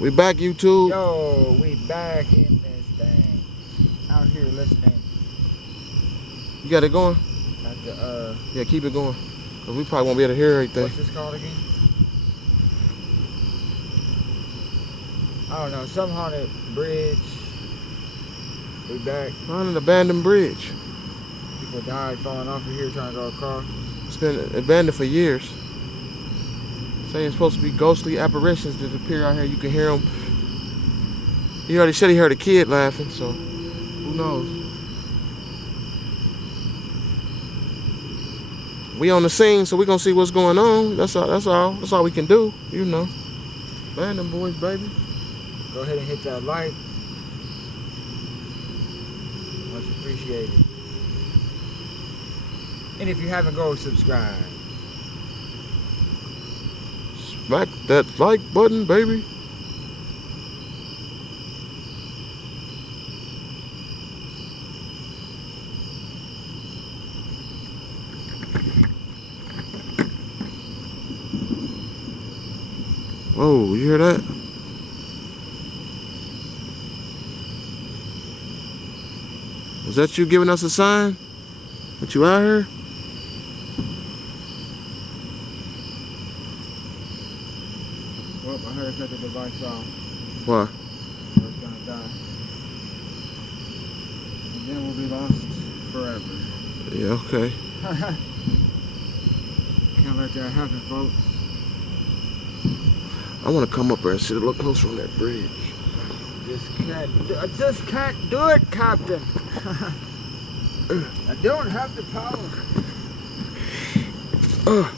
We back, YouTube. Yo, we back in this thing. Out here listening. You got it going? At the, Yeah, keep it going. Cause we probably won't be able to hear everything. what's this called again? I don't know, some haunted bridge. We back. On an abandoned bridge. People died falling off of here trying to go across. It's been abandoned for years. Saying it's supposed to be ghostly apparitions that appear out here. You can hear them. He already said he heard a kid laughing, so who knows? We on the scene, so we gonna see what's going on. That's all we can do, you know. Abandoned boys, baby. Go ahead and hit that like. Much appreciated. And if you haven't, go subscribe. Smack that like button, baby. Whoa, you hear that? Is that you giving us a sign that you out here? Well, I heard cut the device off. Why? Or it's gonna die. And then we'll be lost forever. Yeah, okay. Can't let that happen, folks. I want to come up there and sit a little closer on that bridge. I just can't do it, Captain. I don't have the power. Oh.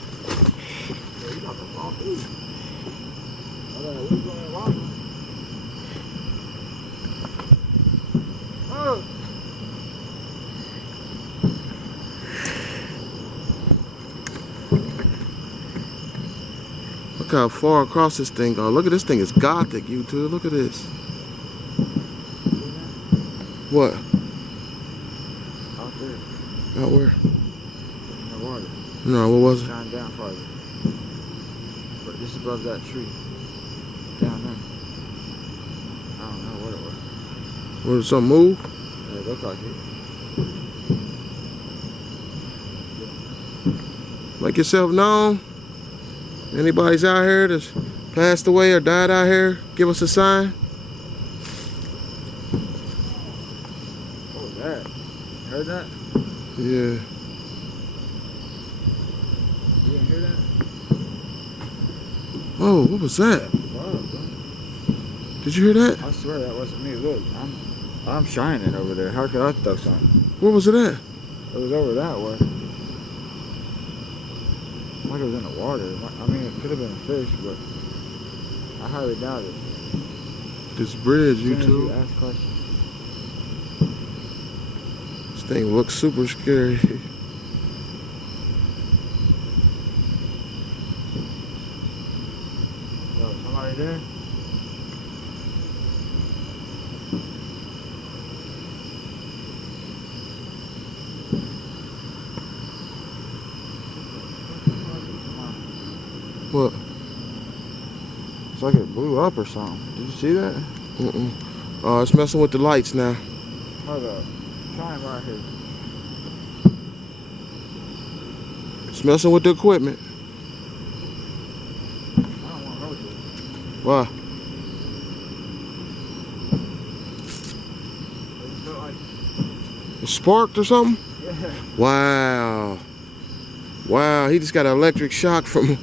Look how far across this thing goes. Look at this thing. It's gothic, YouTube. Look at this. What? Out there. Out where? In the water. No, what was it? Shine down farther. But just above that tree. Down there. I don't know what it was. Was something move? Yeah, it looked like it. Make yourself known. Anybody's out here that's passed away or died out here, give us a sign. What was that? Heard that? Yeah. You didn't hear that? Whoa, what was that? Fuck, bro. Did you hear that? I swear that wasn't me. Look, I'm shining over there. How could I throw something? Where was it at? It was over that way. Like it was in the water. I mean, it could have been a fish, but I highly doubt it. This bridge, As soon as you YouTube. ask questions. This thing looks super scary. Yo, somebody there? What? It's like it blew up or something. Did you see that? It's messing with the lights now. Hold up. Shine right here. It's messing with the equipment. I don't want to hold it. Why? It felt like, It sparked or something? yeah. Wow. Wow, he just got an electric shock from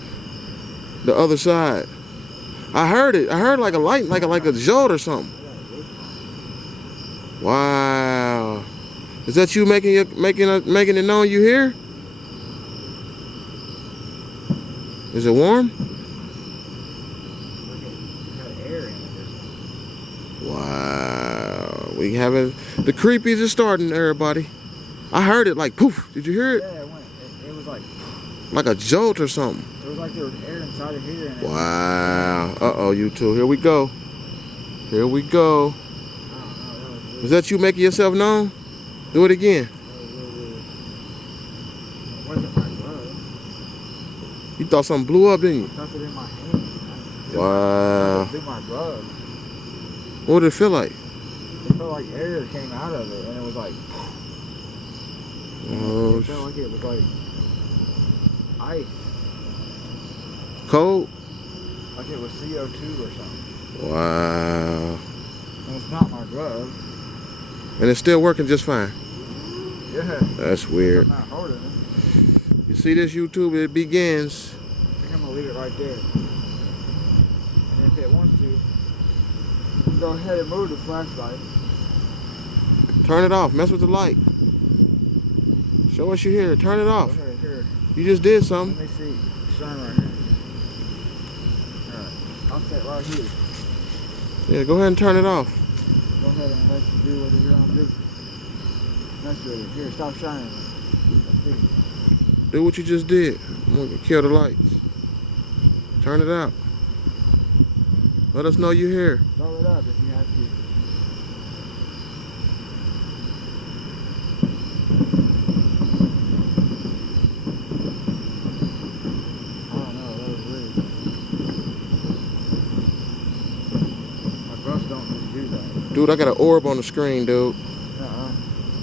the other side. I heard it. I heard like a light, like a jolt or something. Wow. Is that you making it known you here? Is it warm? Had air in it or something. Wow. We having the creepies is starting, everybody. I heard it like poof. Did you hear it? Yeah, it went. It was Like a jolt or something. It was like there was air inside of here. And Wow. Uh-oh, you two. Here we go. Here we go. I don't know. That was weird. Is that you making yourself known? Do it again. That was real weird. It wasn't my blood. You thought something blew up, didn't you? I felt it in my hand. Wow. through my glove. What did it feel like? It felt like air came out of it, and it was like. Oh, it felt like it was like ice. cold? Like it was CO2 or something. Wow. And it's not my glove. And it's still working just fine. Yeah. That's weird. I'm not holding it. You see this, YouTube? It begins. I think I'm gonna leave it right there. And if it wants to, you can go ahead and move the flashlight. Turn it off. Mess with the light. Show us you here. Turn it off. Go ahead, here. You just did something. Let me see. Shine right here. Alright. I'll sit right here. Yeah, go ahead and turn it off. Go ahead and let you do what you're gonna do. Mess with it. Here, stop shining. Let's see. Do what you just did. I'm gonna kill the lights. Turn it out. Let us know you're here. Blow it up if you have to. I don't know, that was weird. My gloves don't just do that. Dude, I got an orb on the screen, dude.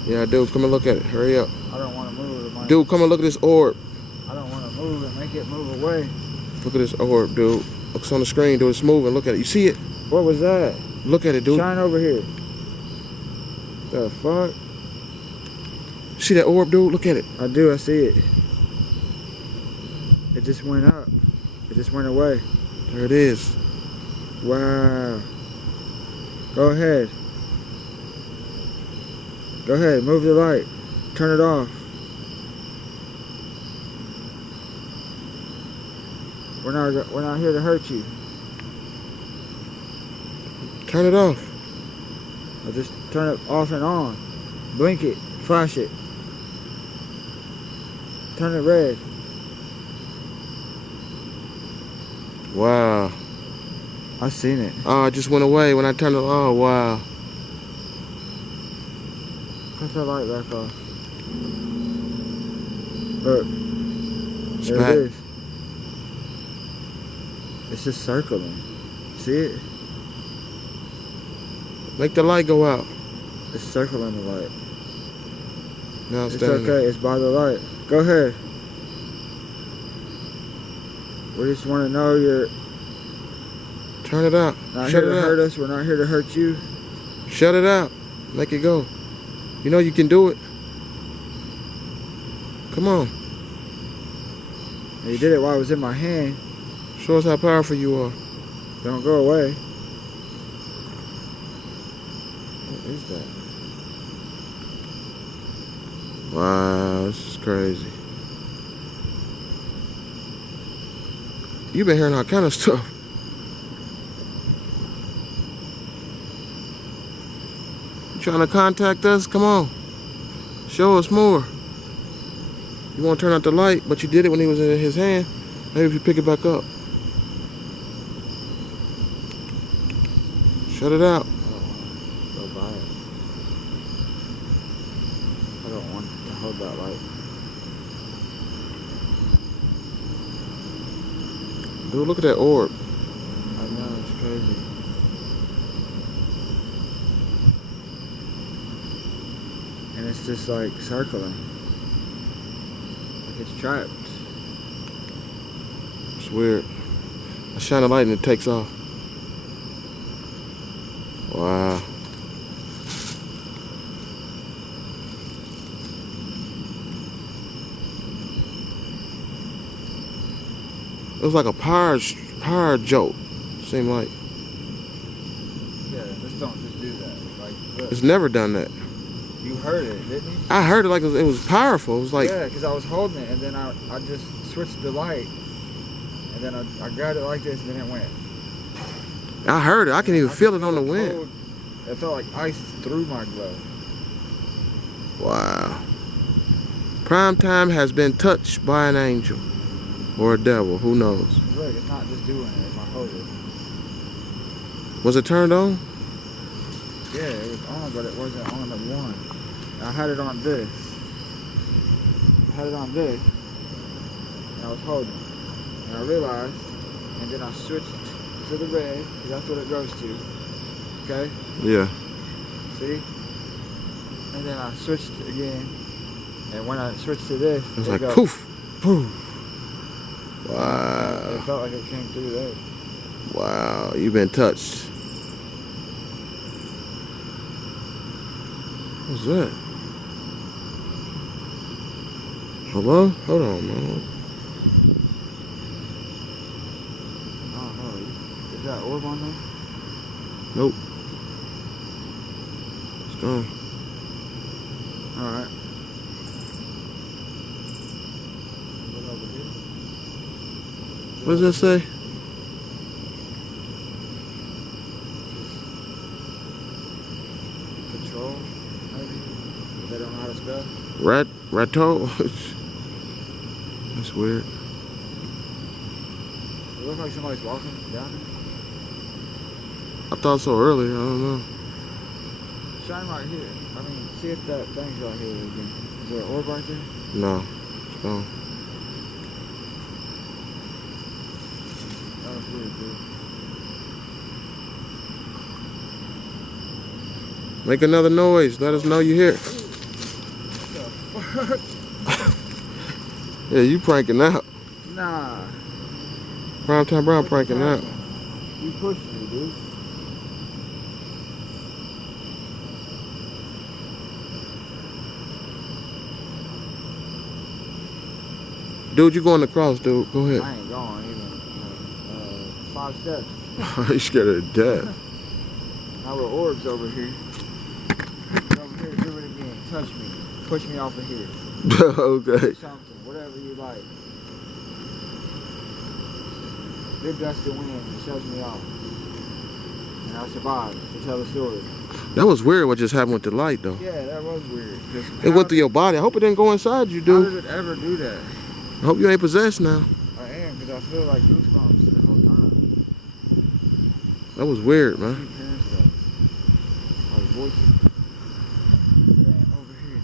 Yeah, dude, come and look at it. Hurry up. I don't want to move it. Dude, come and look at this orb. I don't want to move it. Make it move away. Look at this orb, dude. Looks on the screen, dude. It's moving. Look at it. You see it? What was that? Look at it, dude. Shine over here. The fuck? See that orb, dude? Look at it. I do. I see it. It just went up. It just went away. There it is. Wow. Go ahead. Go ahead. Move the light. Turn it off. We're not here to hurt you. Turn it off. I'll just turn it off and on. Blink it. Flash it. Turn it red. Wow. I seen it. Oh, it just went away when I turned it. Oh, wow. Cut that light back off. Look. It's There back. it is. It's just circling. See it? Make the light go out. It's circling the light. Now it's It's standing okay. It's by the light. Go ahead. We just want to know you're there. Turn it out. not Shut here it to out. hurt us. We're not here to hurt you. Shut it out. Make it go. You know you can do it. Come on. And you did it while it was in my hand. Show us how powerful you are. Don't go away. What is that? Wow, this is crazy. You've been hearing all kind of stuff. You trying to contact us? Come on. Show us more. You want to turn out the light, but you did it when he was in his hand. Maybe if you pick it back up. Shut it out. Go by it. I don't want to hold that light. Dude, look at that orb. I know, it's crazy. And it's just like circling. Like it's trapped. It's weird. I shine a light and it takes off. Wow. It was like a power jolt. Seemed like. Yeah, just don't just do that. Like, look, It's never done that. you heard it, didn't you? I heard it like it was powerful. It was like, Yeah, because I was holding it, and then I just switched the light, and then I grabbed it like this, and then it went. I heard it. I can even I feel could it on the cold. wind. It felt like ice through my glove. Wow. Primetime has been touched by an angel. Or a devil. Who knows? Look, it's not just doing it if I hold it. Was it turned on? Yeah, it was on, but it wasn't on the one. I had it on this. I had it on this. And I was holding it. And I realized, and then I switched to to the red, because that's what it goes to. Okay? Yeah. See? And then I switched again. And when I switched to this, It's it like goes, poof. poof. Wow. It felt like it came through there. Wow. You've been touched. What's that? Hello? Hold on, man. I don't know. Is that orb on there? Nope. It's gone. Alright. What does that say? Control, maybe? They don't know how to spell? Ratto? That's weird. It looks like somebody's walking down there. I thought so earlier. I don't know. Shine right here. I mean, see if that thing's right here again. Is there an orb right there? No. It's gone. That was weird, dude. Make another noise. Let us know you here. Yeah, you pranking out. Nah. Primetime Brown pranking out. You pushed me, dude. Dude, you going across, dude. Go ahead. I ain't going even 5 steps. You scared of death. Our orbs over here. Over here, do it again. Touch me. Push me off of here. Okay. Something, whatever you like. Big gust of wind and shuts me off. And I survived to tell the story. That was weird what just happened with the light, though. Yeah, that was weird. It went through your body. I hope it didn't go inside you, How dude. did it ever do that? I hope you ain't possessed now. I am, because I feel like goosebumps the whole time. That was weird, I man. keep hearing stuff. Like voices. Saying over here.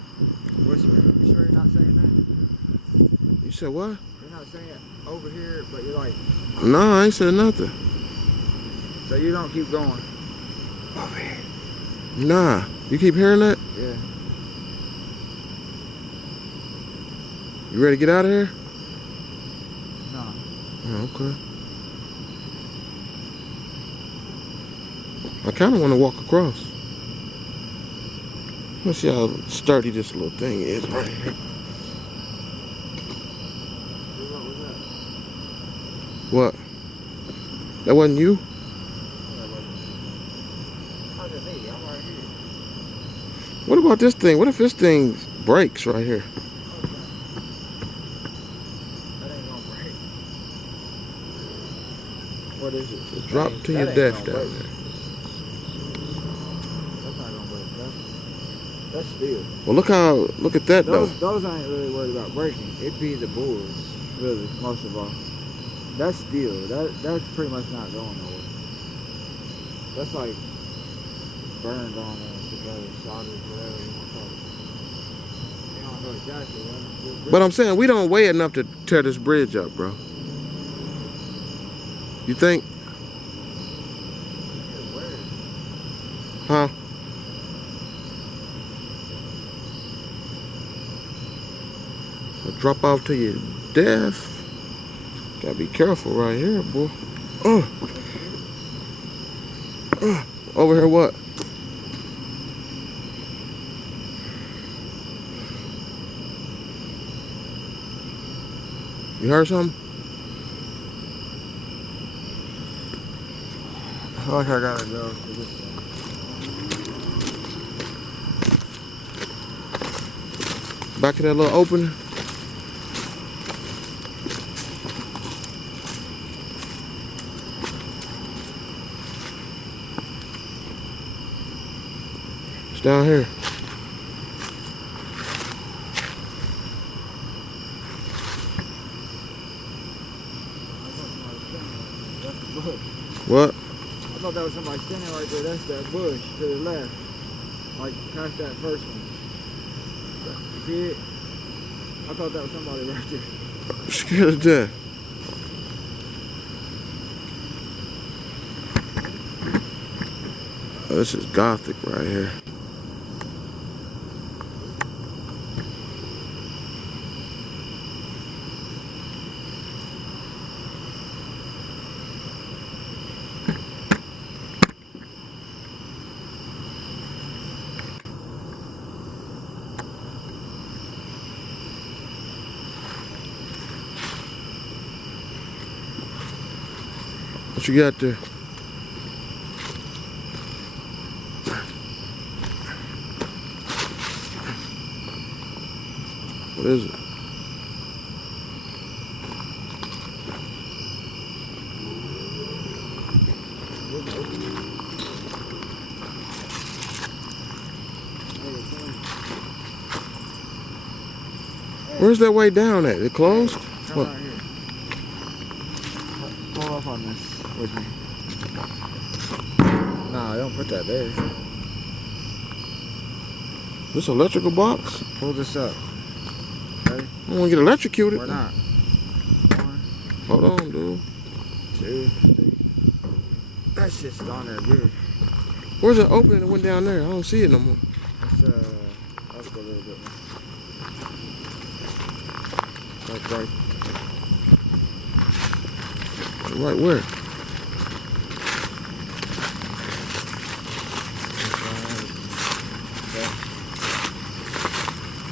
Whispering. You sure you're not saying that? You said what? You're not saying over here, but you're like, No, I ain't said nothing. so you don't keep going. Over here. Nah. You keep hearing that? Yeah. You ready to get out of here? No. Oh, okay. I kind of want to walk across. Let's see how sturdy this little thing is right here. What was that? What? That wasn't you? How's it me? I'm right here. What about this thing? What if this thing breaks right here? That ain't gonna break. What is it? Just drop to your That ain't death gonna down break. there. That's not gonna break. That's steel. Well, look at that though. Those I ain't really worried about breaking. It'd be the boards, really, most of all. That's steel. That's pretty much not going nowhere. That's like burned on together, soldered, whatever you want to call it. You don't know exactly. But I'm saying we don't weigh enough to tear this bridge up, bro. You think? Huh? So drop off to your death. Gotta be careful right here, boy. Over here, what? You heard something? I feel like I gotta go to this one. Back of that little opening. It's down here. What? I thought that was somebody standing right there. That's that bush to the left. Like past that first one. You see it? I thought that was somebody right there. I'm scared of death. Oh, this is gothic right here. What you got there? What is it? Where's that way down at? It closed? Come out here. Pull up on this with me. Nah, don't put that there. This electrical box? Pull this up. Ready? I don't want to get electrocuted. Or not. 1, Hold on, dude. 2, 3. That shit's on there good. Where's the opening that went down there? I don't see it no more. It's up a little bit more. Like right. Right where?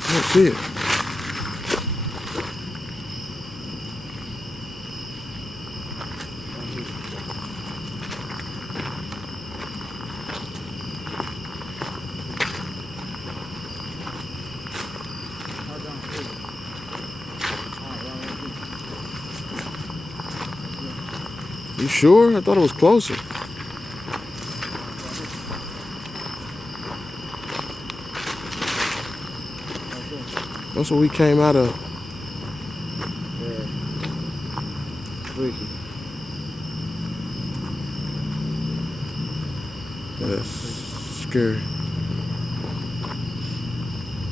I don't see it. You sure? I thought it was closer. That's what we came out of. Yeah. Freaky. That's scary.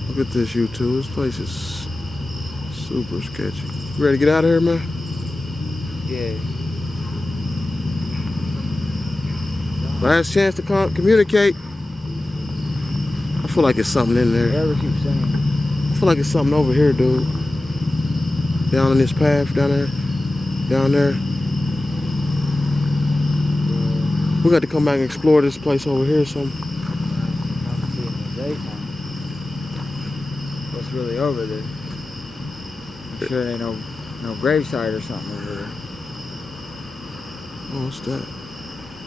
Look at this, YouTube. This place is super sketchy. You ready to get out of here, man? Yeah. Last chance to communicate. I feel like it's something in there. Whatever keeps saying. I feel like it's something over here, dude. Down in this path, down there. Down there. Yeah. We got to come back and explore this place over here or something. I'm seeing in the daytime. What's really over there? I'm sure there ain't no gravesite or something over there. Oh, what's that?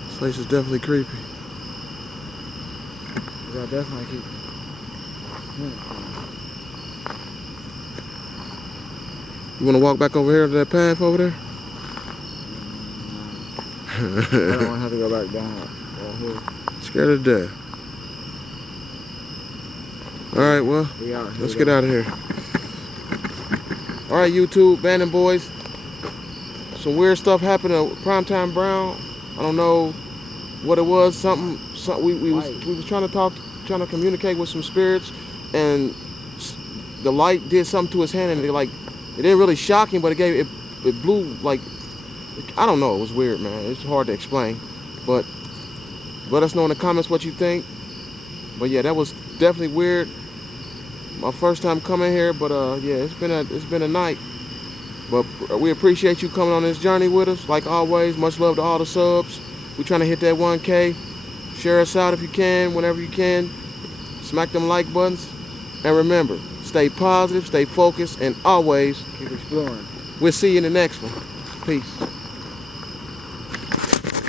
This place is definitely creepy. Cause I definitely keep. You want to walk back over here to that path over there? I don't want to have to go back down here. Scared to death. Alright, well, let's get out of here. Alright, YouTube, Bandon Boys. Some weird stuff happened to Primetime Brown. I don't know what it was. Something we was trying to communicate with some spirits, and the light did something to his hand, and it didn't really shock him, but it blew like, I don't know, it was weird, man. It's hard to explain, but let us know in the comments what you think. But yeah, that was definitely weird. My first time coming here, but yeah, it's been a night. But we appreciate you coming on this journey with us. Like always, much love to all the subs. We're trying to hit that 1K. Share us out if you can, whenever you can. Smack them like buttons. And remember, stay positive, stay focused, and always keep exploring. We'll see you in the next one. Peace.